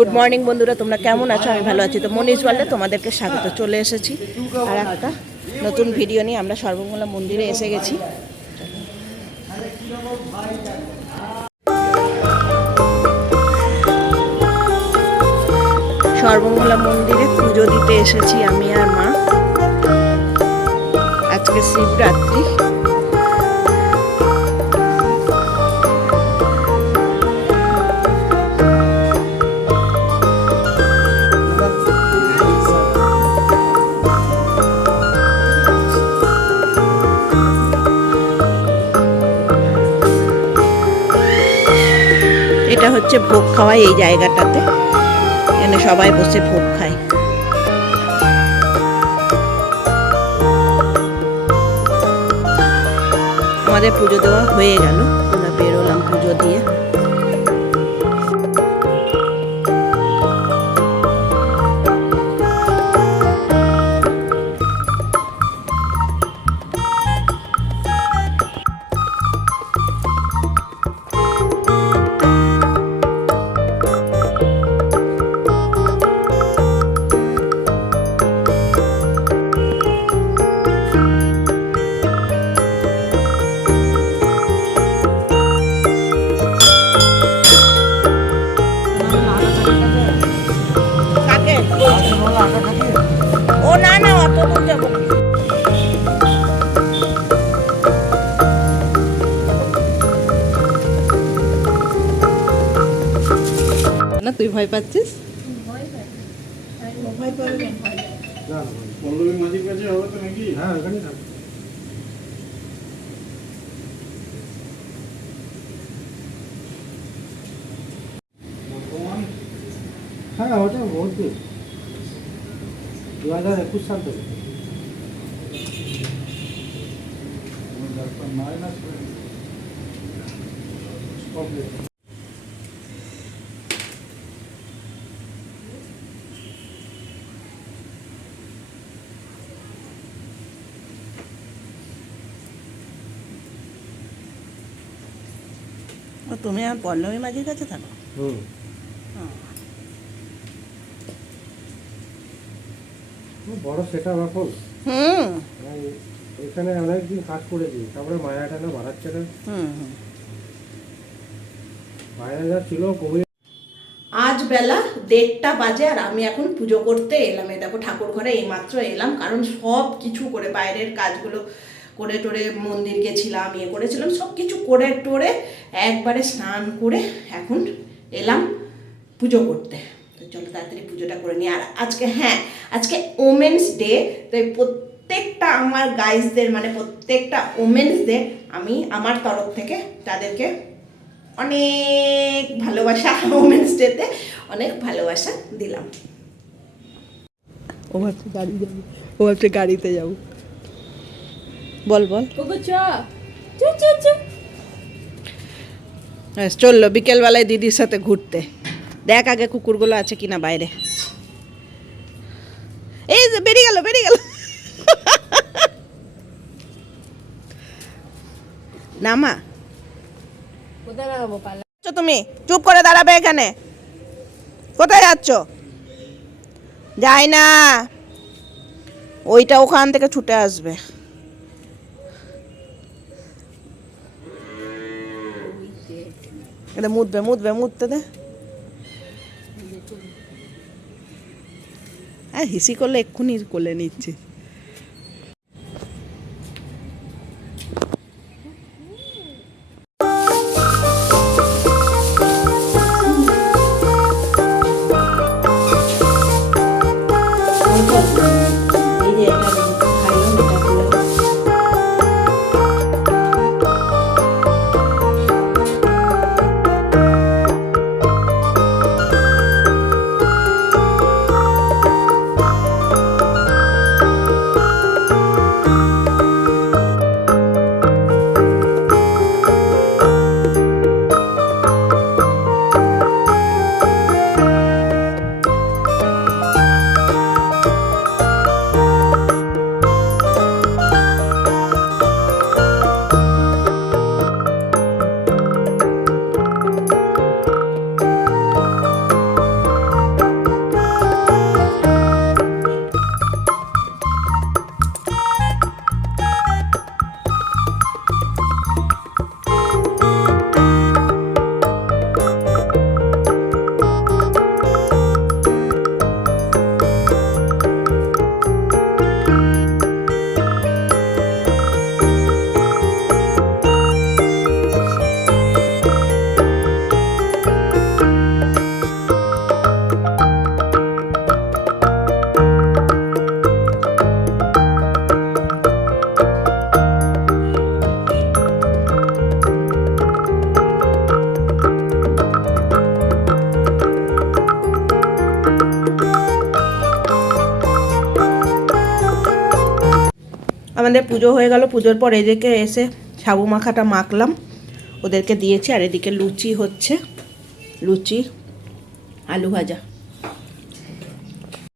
Good morning বন্ধুরা, তোমরা কেমন আছো? আমি ভালো আছি। তো মনীষ ওয়ার্ল্ডে তোমাদেরকে স্বাগত। চলে এসেছি আর একটা নতুন ভিডিও নিয়ে। আমরা সর্বমঙ্গলা মন্দিরে এসে গেছি। সর্বমঙ্গলা মন্দিরে পুজো দিতে এসেছি আমি আর মা। আজকে শিবরাত্রি। হচ্ছে ভোগ খাওয়া এই জায়গাটাতে। এখানে সবাই বসে ভোগ খায়। আমাদের পুজো দেওয়া হয়ে গেল। আমরা বেরোলাম পুজো দিয়ে। ও না না অত দূর যাব না। না তুই ভয় পাচ্ছিস পল্লবী মাঝির কাছে হবে তো নাকি হ্যাঁ ওখানে থাকবে হ্যাঁ ওটা বহুত দু হাজার একুশ সাল থেকে। তুমি আর পল্লবী মাঝির কাছে থাকো? হুম। বড় সেটা এখন হুম। এখানে অনেকদিন কাজ করেছি তারপরে মায়াটা না বাড়াচ্ছে না। মায়া যা ছিল কমে আজ বেলা দেড়টা বাজে আর আমি এখন পুজো করতে এলাম। এই দেখো ঠাকুর ঘরে এইমাত্র এলাম কারণ সব কিছু করে বাইরের কাজগুলো করে টোরে মন্দির গেছিলাম ইয়ে করেছিলাম সব কিছু করে টোরে একবারে স্নান করে এখন এলাম পুজো করতে। তো চলো তাড়াতাড়ি পুজোটা করে নিই। আর আজকে হ্যাঁ আজকে ওমেন্স ডে তো এই প্রত্যেকটা আমার গাইজদের মানে প্রত্যেকটা ওমেন্সদের আমি আমার তরফ থেকে তাদেরকে অনেক ভালোবাসা ওমেন্স ডেতে অনেক ভালোবাসা দিলাম। ও ভাবছে গাড়ি যাব ও ভাবছে গাড়িতে যাব। বল বল। ব্যাস, চলল বিকেলবেলায় দিদির সাথে ঘুরতে। দেখ আগে কুকুরগুলো আছে কিনা বাইরে। এই যে বেরিয়ে গেল বেরিয়ে গেল। নামা। যাচ্ছ তুমি, চুপ করে দাঁড়াবে এখানে। কোথায় যাচ্ছ? যাই না ওইটা ওখান থেকে ছুটে আসবে। মুদবে মুদবে মুদতে মুততে দে। হ্যাঁ হিসি করলে এক্ষুনি কোলে নিচ্ছি। আমাদের পুজো হয়ে গেল, পুজোর পর এদিকে এসে সাবু মাখাটা মাখলাম। ওদেরকে দিয়েছি আর এদিকে লুচি হচ্ছে। লুচি, আলু ভাজা।